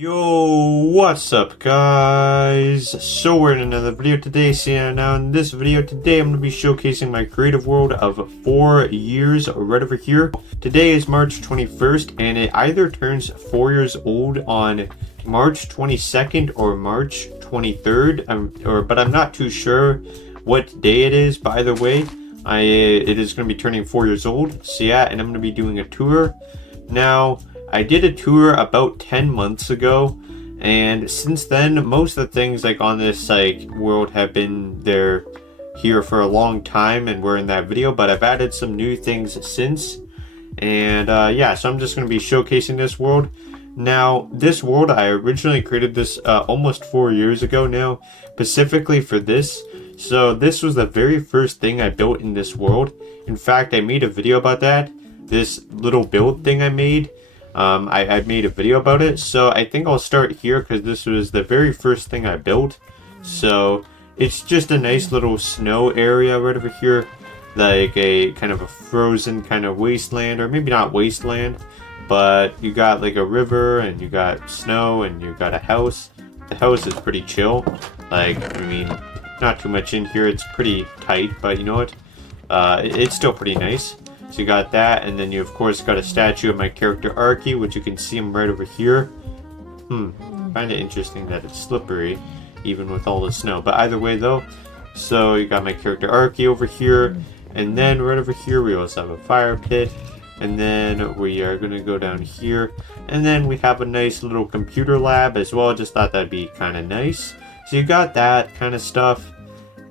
Yo, what's up guys? So we're in another video today. Now in this video today I'm going to be showcasing my creative world of 4 years right over here. Today is March 21st and it either turns 4 years old on March 22nd or March 23rd, but I'm not too sure what day it is. But either way, it is going to be turning 4 years old. So yeah, and I'm going to be doing a tour. Now, I did a tour about 10 months ago, and since then, most of the things like on this world have been here for a long time and were in that video, but I've added some new things since. And yeah, so I'm just going to be showcasing this world. Now, this world, I originally created this almost 4 years ago now, specifically for this. So this was the very first thing I built in this world. In fact, I made a video about that. This little build thing I made. I made a video about it, so I think I'll start here because this was the very first thing I built. So it's just a nice little snow area right over here, like a kind of a frozen kind of wasteland, or maybe not wasteland, but you got like a river and you got snow and you got a house. The house is pretty chill, I mean, not too much in here. It's pretty tight, but you know what, it's still pretty nice. So you got that, and then you of course got a statue of my character Arky, which you can see him right over here. Kind of interesting that it's slippery, even with all the snow. But either way though, so you got my character Arky over here, and then right over here we also have a fire pit, and then we are going to go down here, and then we have a nice little computer lab as well. Just thought that'd be kind of nice. So you got that kind of stuff.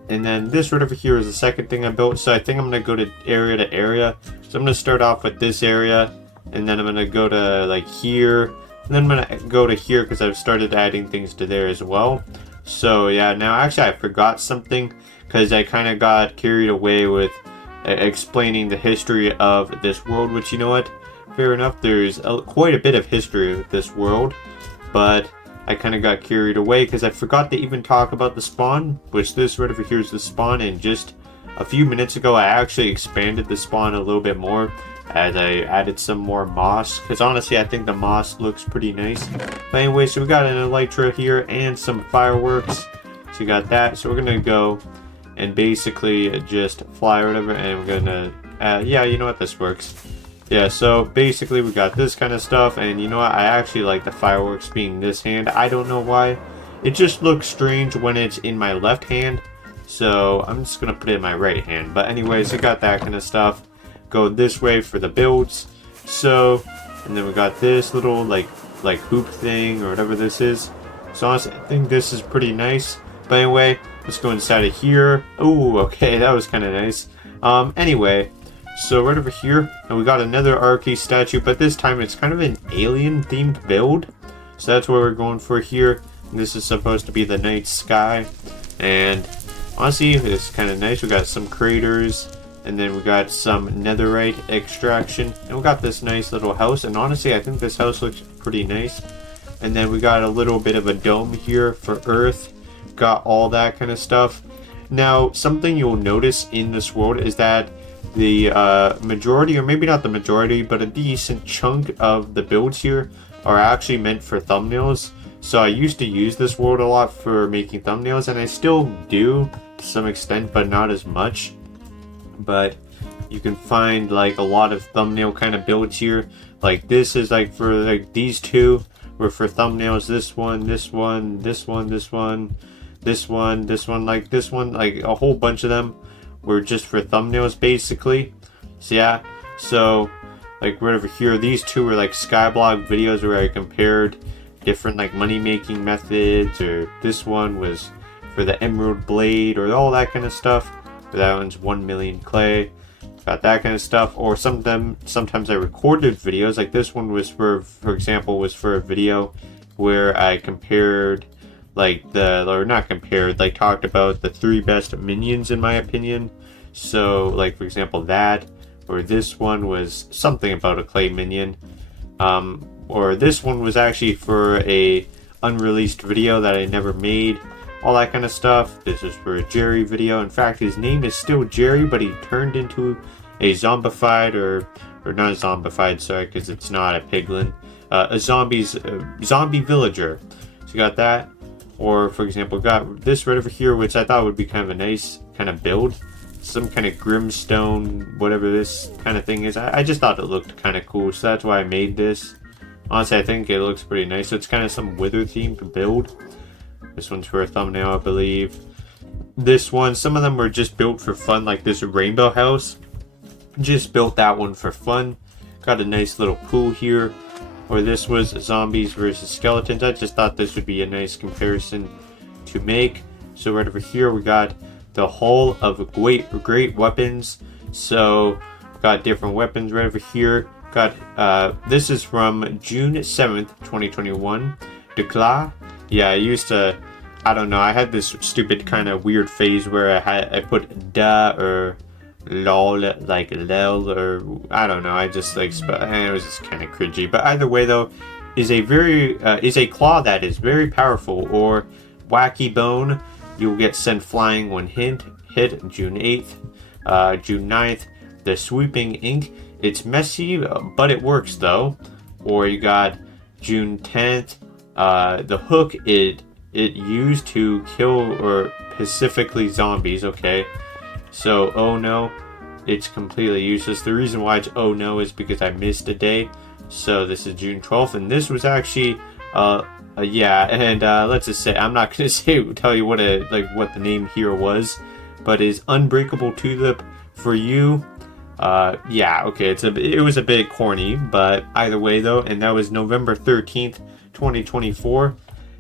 And then this right over here is the second thing I built. So I think I'm going to go to area. So I'm going to start off with this area. And then I'm going to go to like here. And then I'm going to go to here because I've started adding things to there as well. So yeah, now actually I forgot something because I kind of got carried away with explaining the history of this world. Which, you know what? Fair enough. There's quite a bit of history with this world. But I kind of got carried away because I forgot to even talk about the spawn, which this right over here is the spawn, and just a few minutes ago I actually expanded the spawn a little bit more as I added some more moss, because honestly I think the moss looks pretty nice. But anyway, so we got an elytra here and some fireworks, so you got that. So we're gonna go and basically just fly or whatever, and we're gonna yeah, you know what, this works. Yeah, so basically we got this kind of stuff, and you know what, I actually like the fireworks being this hand. I don't know why. It just looks strange when it's in my left hand, so I'm just going to put it in my right hand. But anyways, we got that kind of stuff. Go this way for the builds. So, and then we got this little like hoop thing or whatever this is. So honestly, I think this is pretty nice. But anyway, let's go inside of here. Oh, okay, that was kind of nice. Anyway, so right over here, and we got another Arky statue, but this time it's kind of an alien themed build. So that's what we're going for here. And this is supposed to be the night sky. And honestly, it's kind of nice. We got some craters, and then we got some netherite extraction. And we got this nice little house. And honestly, I think this house looks pretty nice. And then we got a little bit of a dome here for Earth. Got all that kind of stuff. Now, something you'll notice in this world is that the majority, or maybe not the majority, but a decent chunk of the builds here are actually meant for thumbnails. So I used to use this world a lot for making thumbnails, and I still do to some extent, but not as much. But you can find like a lot of thumbnail kind of builds here. Like this is like for like these two were for thumbnails. This one, this one, this one, this one, this one, this one, like this one, like a whole bunch of them were just for thumbnails basically. So yeah, so like right over here, these two were like Skyblock videos where I compared different like money making methods, or this one was for the Emerald Blade or all that kind of stuff. That one's 1 million clay, got that kind of stuff. Or sometimes I recorded videos, like this one was for example, was for a video where I compared like talked about the 3 best minions in my opinion. So like for example that, or this one was something about a clay minion, or this one was actually for a unreleased video that I never made, all that kind of stuff. This is for a Jerry video. In fact, his name is still Jerry, but he turned into a zombified, or not a zombified, sorry, because it's not a piglin, a zombie villager. So you got that. Or for example, got this right over here, which I thought would be kind of a nice kind of build. Some kind of Grimstone, whatever this kind of thing is. I just thought it looked kind of cool, so that's why I made this. Honestly, I think it looks pretty nice. So it's kind of some Wither themed build. This one's for a thumbnail, I believe. This one, some of them were just built for fun, like this rainbow house. Just built that one for fun. Got a nice little pool here. Or this was zombies versus skeletons. I just thought this would be a nice comparison to make. So right over here we got the Hall of Great Weapons. So got different weapons right over here. Got this is from June 7th, 2021. Decla. Yeah, I used to, I don't know, I had this stupid kind of weird phase where I put da or lol, like lel, or I don't know, I just like it was just kind of cringy. But either way though, is a claw that is very powerful. Or wacky bone, you'll get sent flying when hit June 8th. June 9th, the sweeping ink, it's messy but it works though. Or you got June 10th, the hook, it used to kill or specifically zombies. Okay, so oh no, it's completely useless. The reason why it's oh no is because I missed a day. So this is June 12th, and this was actually yeah, and let's just say I'm not gonna tell you what the name here was, but is Unbreakable Tulip for you. Yeah, okay, it was a bit corny, but either way though, and that was November 13th, 2024.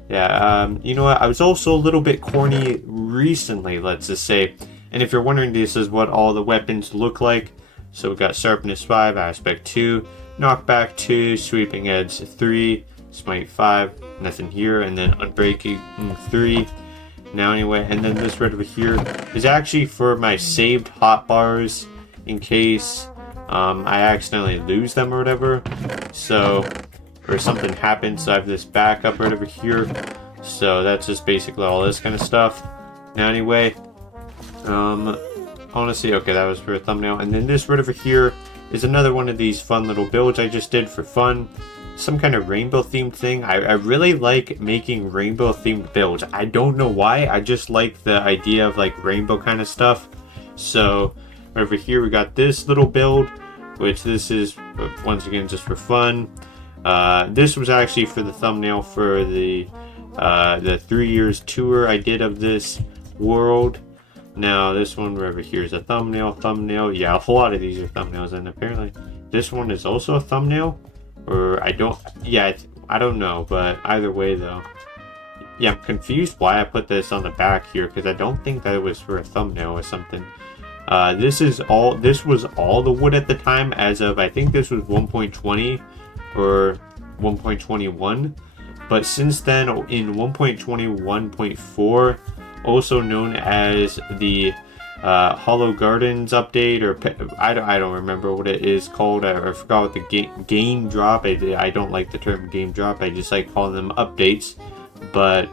Yeah, you know what, I was also a little bit corny recently, let's just say. And if you're wondering, this is what all the weapons look like. So we got Sharpness 5, Aspect 2, Knockback 2, Sweeping Edge 3, Smite 5, nothing here, and then Unbreaking 3. Now anyway, and then this right over here is actually for my saved hotbars in case I accidentally lose them or whatever. So, or something happens, so I have this backup right over here. So that's just basically all this kind of stuff. Now anyway, honestly, okay, that was for a thumbnail. And then this right over here is another one of these fun little builds I just did for fun. Some kind of rainbow themed thing. I really like making rainbow themed builds. I don't know why, I just like the idea of like rainbow kind of stuff. So right over here we got this little build, which this is once again just for fun. This was actually for the thumbnail for the 3 years tour I did of this world. Now this one right over here is a thumbnail. Yeah, a whole lot of these are thumbnails, and apparently this one is also a thumbnail. Or I don't know, but either way though. Yeah, I'm confused why I put this on the back here, because I don't think that it was for a thumbnail or something. This was all the wood at the time, as of I think this was 1.20 or 1.21. But since then, in 1.21.4, also known as the Hollow Gardens update, or I don't remember what it is called. I forgot what the game drop. I don't like the term game drop. I just like calling them updates. But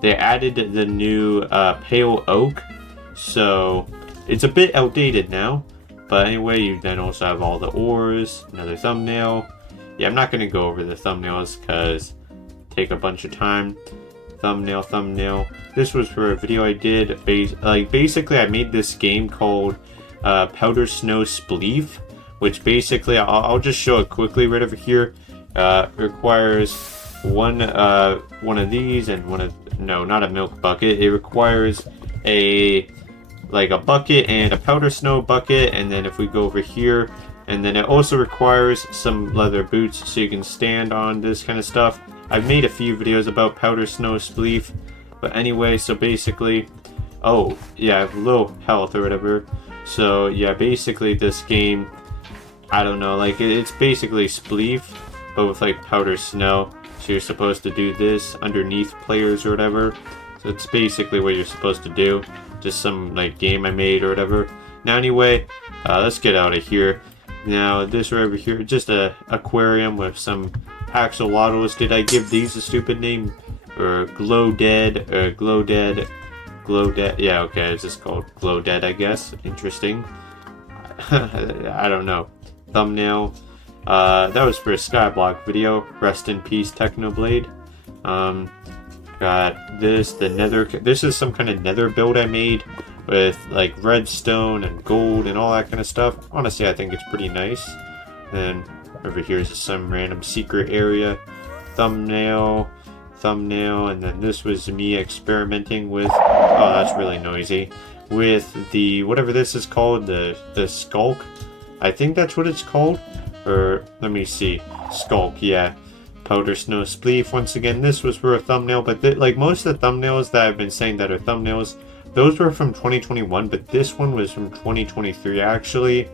they added the new Pale Oak, so it's a bit outdated now. But anyway, you then also have all the ores, another thumbnail. Yeah, I'm not going to go over the thumbnails because take a bunch of time. Thumbnail. This was for a video I did. Basically, I made this game called Powder Snow Spleef, which basically, I'll just show it quickly right over here. Requires one of these and not a milk bucket. It requires a bucket and a powder snow bucket, and then if we go over here, and then it also requires some leather boots so you can stand on this kind of stuff. I've made a few videos about Powder Snow Spleef, but anyway, so basically, oh yeah, I have low health or whatever. So yeah, basically this game, I don't know, like it's basically Spleef, but with like powder snow. So you're supposed to do this underneath players or whatever. So it's basically what you're supposed to do. Just some like game I made or whatever. Now anyway, let's get out of here. Now this right over here, just a aquarium with some axolotls. Did I give these a stupid name? Or Glow Dead, or Glow Dead? Yeah, okay, it's just called Glow Dead, I guess. Interesting. I don't know. Thumbnail. That was for a Skyblock video. Rest in peace, Technoblade. Got this, the nether. This is some kind of nether build I made with like redstone and gold and all that kind of stuff. Honestly, I think it's pretty nice. And over here is some random secret area. Thumbnail, and then this was me experimenting with. Oh, that's really noisy. With the whatever this is called, the skulk. I think that's what it's called. Or let me see, skulk. Yeah. Powder Snow Spleef. Once again, this was for a thumbnail, but like most of the thumbnails that I've been saying that are thumbnails, those were from 2021, but this one was from 2023 actually,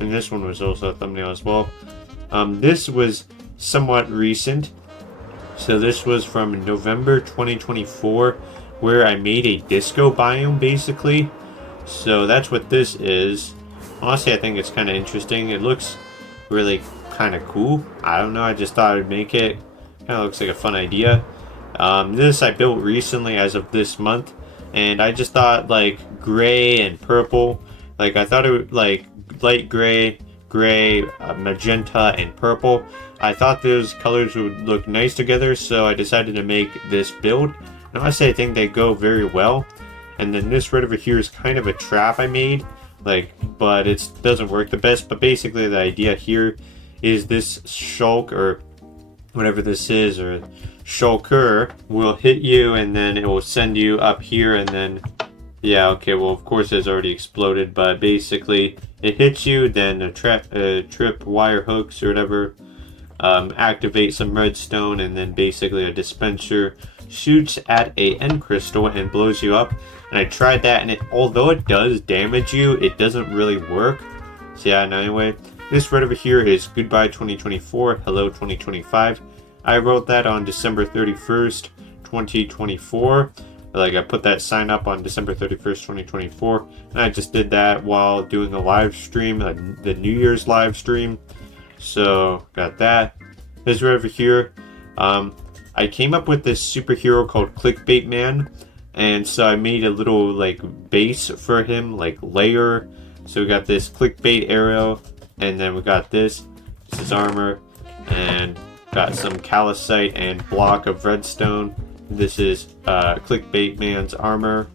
and this one was also a thumbnail as well. This was somewhat recent, so this was from November 2024, where I made a disco biome basically. So that's what this is. Honestly, I think it's kind of interesting. It looks really kind of cool. I don't know, I just thought I'd make it. Kind of looks like a fun idea. This I built recently as of this month, and I just thought like gray and purple, like I thought it would like light gray, magenta, and purple. I thought those colors would look nice together, so I decided to make this build. And honestly, I think they go very well. And then this right over here is kind of a trap I made, like, but it doesn't work the best. But basically the idea here is this shulk, or whatever this is, or shulker, will hit you and then it will send you up here, and then yeah, okay, well of course it's already exploded, but basically it hits you, then a trip wire hooks or whatever, activate some redstone, and then basically a dispenser shoots at a end crystal and blows you up. And I tried that, and although it does damage you, it doesn't really work. So yeah, and anyway, this right over here is Goodbye 2024, Hello 2025. I wrote that on December 31st, 2024. Like, I put that sign up on December 31st, 2024. And I just did that while doing a live stream, the New Year's live stream. So, got that. This right over here. I came up with this superhero called Clickbait Man. And so I made a little, like, base for him, like, layer. So we got this clickbait arrow. And then we got this. This is armor. And got some calcite and block of redstone. This is Clickbait Man's armor.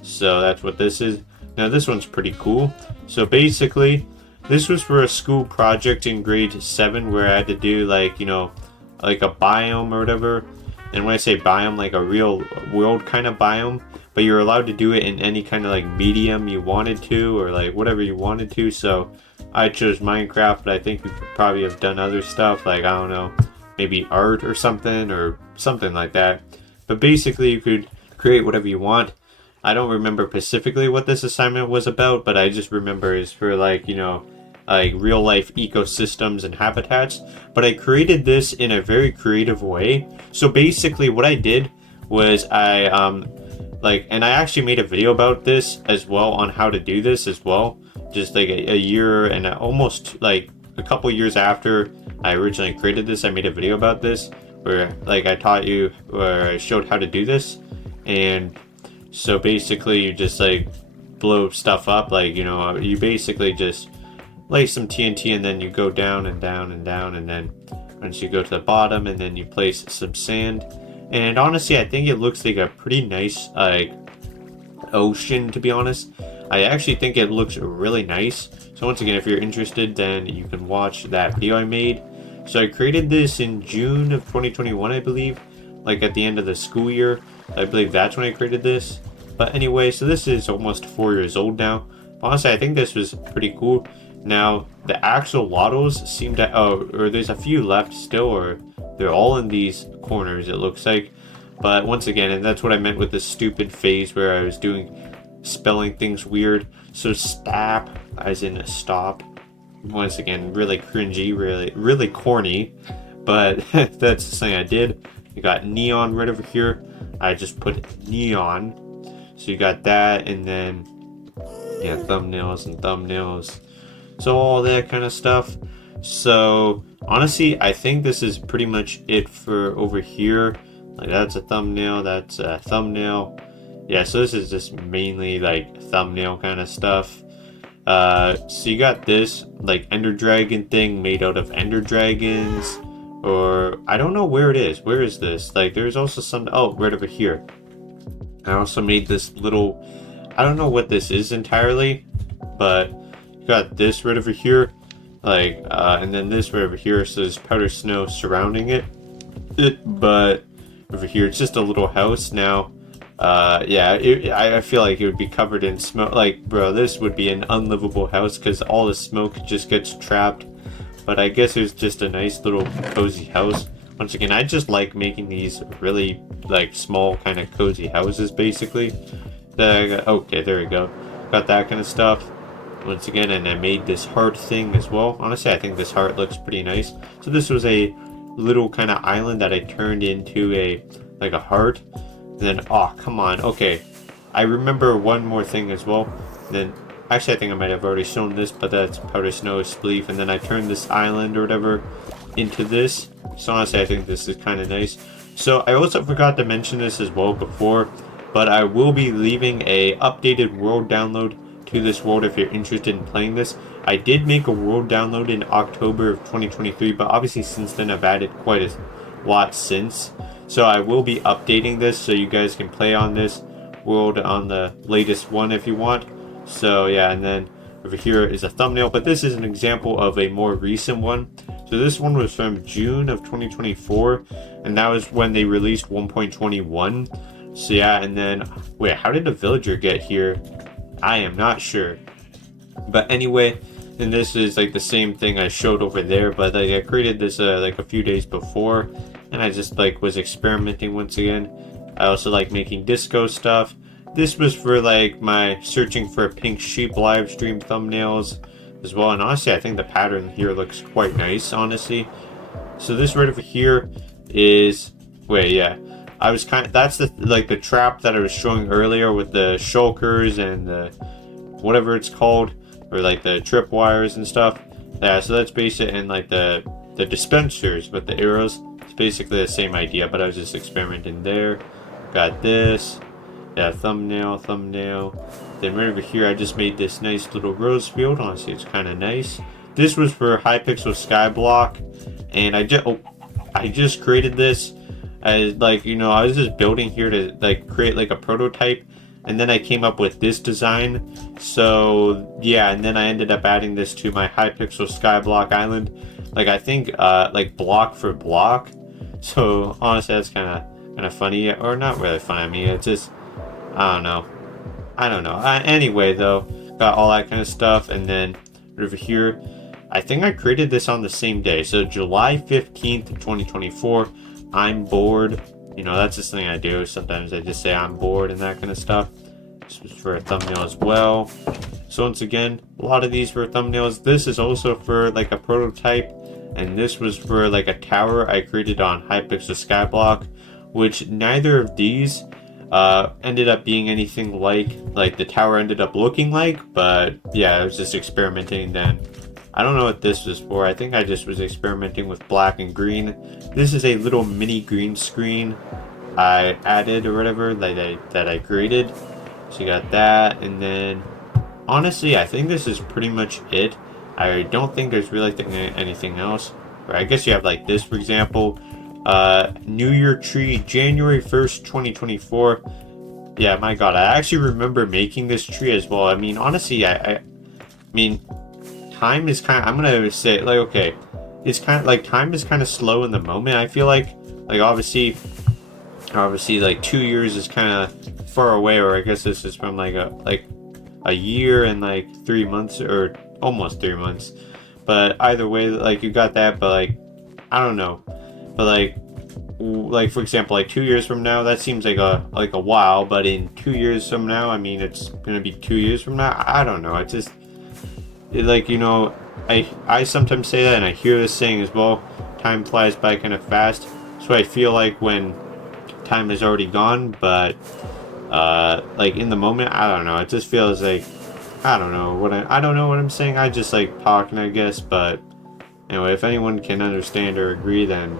So that's what this is. Now this one's pretty cool. So basically, this was for a school project in grade 7 where I had to do like, you know, like a biome or whatever. And when I say biome, like a real world kind of biome, but you're allowed to do it in any kind of like medium you wanted to, or like whatever you wanted to. So I chose Minecraft, but I think we could probably have done other stuff, like, I don't know, maybe art or something like that. But basically you could create whatever you want. I don't remember specifically what this assignment was about, but I just remember it's for like, you know, like real life ecosystems and habitats. But I created this in a very creative way. So basically what I did was I and I actually made a video about this as well, on how to do this as well, just like a year and almost like a couple years after I originally created this. I made a video about this where like I taught you, or I showed how to do this. And so basically you just like blow stuff up, like, you know, you basically just lay some TNT and then you go down and down and down, and then once you go to the bottom, and then you place some sand. And honestly, I think it looks like a pretty nice like ocean, to be honest. I actually think it looks really nice. So once again, if you're interested, then you can watch that video I made. So I created this in June of 2021, I believe, like at the end of the school year. I believe that's when I created this. But anyway, so this is almost 4 years old now. Honestly, I think this was pretty cool. Now, the actual lottos seem to, or there's a few left still, or they're all in these corners, it looks like. But once again, and that's what I meant with this stupid phase where I was spelling things weird. So stap, as in a stop. Once again, really cringy, really corny. But that's something I did. You got neon right over here. I just put neon. So you got that, and then, yeah, thumbnails. So all that kind of stuff. So honestly, I think this is pretty much it for over here. Like, that's a thumbnail, that's a thumbnail. Yeah, so this is just mainly like thumbnail kind of stuff. So you got this like Ender Dragon thing made out of Ender Dragons, or I don't know where it is. Where is this? Like, there's also some. Oh, right over here. I also made this little. I don't know what this is entirely, but you got this right over here, like, and then this right over here. So there's powder snow surrounding it. But over here, it's just a little house now. Yeah, I feel like it would be covered in smoke. Like, bro, this would be an unlivable house because all the smoke just gets trapped. But I guess it's just a nice little cozy house. Once again, I just like making these really like small kind of cozy houses, basically. Okay, there we go. Got that kind of stuff. Once again, and I made this heart thing as well. Honestly, I think this heart looks pretty nice. So this was a little kind of island that I turned into like a heart. And then, oh, come on. Okay, I remember one more thing as well. Then, actually, I think I might have already shown this, but that's powder snow spleef. And then I turned this island or whatever into this. So honestly, I think this is kind of nice. So I also forgot to mention this as well before, but I will be leaving a updated world download to this world if you're interested in playing this. I did make a world download in October of 2023, but obviously since then I've added quite a lot since. So I will be updating this so you guys can play on this world on the latest one if you want. So yeah, and then over here is a thumbnail, but this is an example of a more recent one. So this one was from June of 2024, and that was when they released 1.21. So yeah, and then, wait, how did a villager get here? I am not sure. But anyway, and this is like the same thing I showed over there, but like I created this like a few days before, and I just like was experimenting once again. I also like making disco stuff. This was for like my searching for pink sheep live stream thumbnails as well, and honestly I think the pattern here looks quite nice, honestly. So this right over here is, wait, yeah, I was kind of, that's the like the trap that I was showing earlier with the shulkers and the whatever it's called, or like the trip wires and stuff. Yeah, so that's basically, and like the dispensers with the arrows. It's basically the same idea, but I was just experimenting there. Got this. Yeah, thumbnail. Then right over here, I just made this nice little rose field. Honestly, it's kind of nice. This was for Hypixel Skyblock, and I just created this as like, you know, I was just building here to like create like a prototype, and then I came up with this design. So yeah, and then I ended up adding this to my Hypixel Skyblock island, like I think like block for block. So honestly, that's kind of funny, or not really funny. I mean, it's just, I don't know. Anyway, though, got all that kind of stuff, and then over here, I think I created this on the same day. So July 15th, 2024. I'm bored. You know, that's just something I do. Sometimes I just say I'm bored and that kind of stuff. This was for a thumbnail as well. So once again, a lot of these were thumbnails. This is also for like a prototype, and this was for like a tower I created on Hypixel Skyblock, which neither of these ended up being anything like the tower ended up looking like. But yeah, I was just experimenting then. I don't know what this was for. I think I just was experimenting with black and green. This is a little mini green screen I added or whatever that I created. So you got that, and then honestly, I think this is pretty much it. I don't think there's really anything else. Or I guess you have like this, for example. New Year tree, January 1st, 2024. Yeah, my god, I actually remember making this tree as well. I mean, honestly, I mean, time is kind of, I'm gonna say, like, okay, it's kind of like time is kind of slow in the moment. I feel like obviously like 2 years is kind of far away, or I guess this is from like a year and like 3 months, or almost 3 months. But either way, like you got that, but like, I don't know. But like for example, like 2 years from now, that seems like a while, but in 2 years from now, I mean, it's gonna be 2 years from now. I don't know. It's just like, you know, I sometimes say that, and I hear this saying as well. Time flies by kind of fast. So I feel like when time is already gone, but like in the moment, I don't know. It just feels like, I don't know what I'm saying. I just like talking, I guess. But anyway, if anyone can understand or agree, then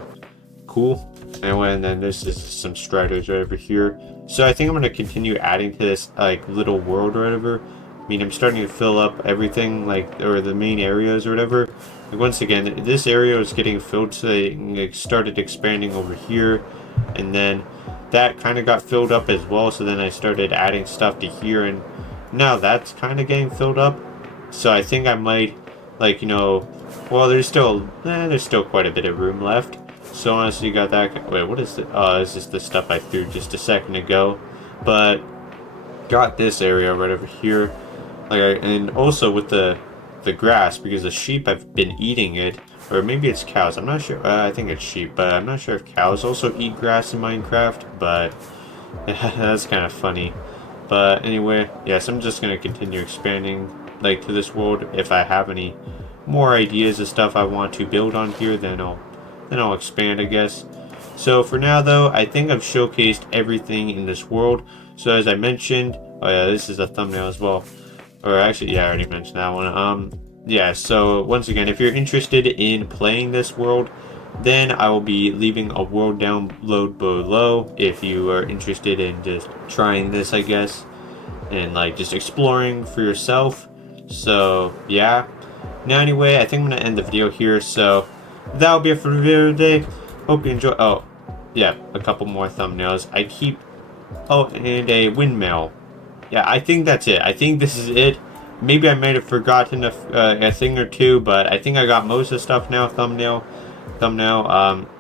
cool. Anyway, and then this is some striders right over here. So I think I'm gonna continue adding to this like little world or whatever. I mean, I'm starting to fill up everything, like, or the main areas or whatever. Like, once again, this area was getting filled, so they like, started expanding over here, and then that kind of got filled up as well, so then I started adding stuff to here, and now that's kind of getting filled up. So I think I might, like, you know, well, there's still quite a bit of room left. So honestly, you got that. Wait, what is it? Oh, this is the stuff I threw just a second ago. But got this area right over here. Like, and also with the grass, because the sheep have been eating it, or maybe it's cows. I'm not sure. I think it's sheep, but I'm not sure if cows also eat grass in Minecraft. But that's kind of funny. But anyway, yes, I'm just gonna continue expanding like to this world. If I have any more ideas of stuff I want to build on here, then I'll expand, I guess. So for now though, I think I've showcased everything in this world. So as I mentioned, oh yeah, this is a thumbnail as well. Or actually, yeah, I already mentioned that one. Yeah, so once again, if you're interested in playing this world, then I will be leaving a world download below if you are interested in just trying this, I guess, and like just exploring for yourself. So yeah. Now anyway, I think I'm gonna end the video here. So that'll be it for the video today. Hope you enjoy. Oh, yeah, a couple more thumbnails. Oh, and a windmill. Yeah, I think that's it. I think this is it. Maybe I might have forgotten a thing or two, but I think I got most of the stuff now. Thumbnail.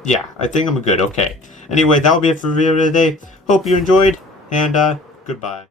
Yeah, I think I'm good. Okay. Anyway, that'll be it for the video today. Hope you enjoyed, and goodbye.